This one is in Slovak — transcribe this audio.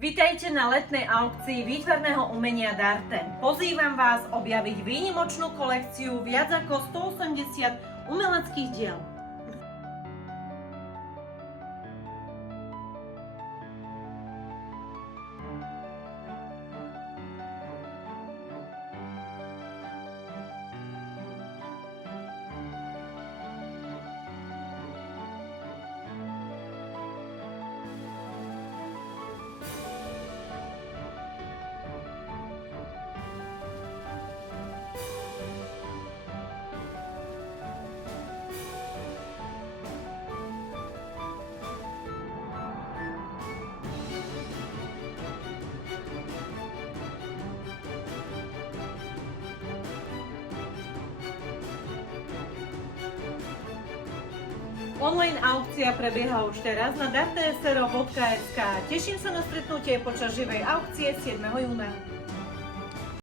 Vitajte na letnej aukcii výtvarného umenia Darte. Pozývam vás objaviť výnimočnú kolekciu viac ako 180 umeleckých diel. Online aukcia prebieha už teraz na dartesero.sk. Teším sa na stretnutie počas živej aukcie 7. júna.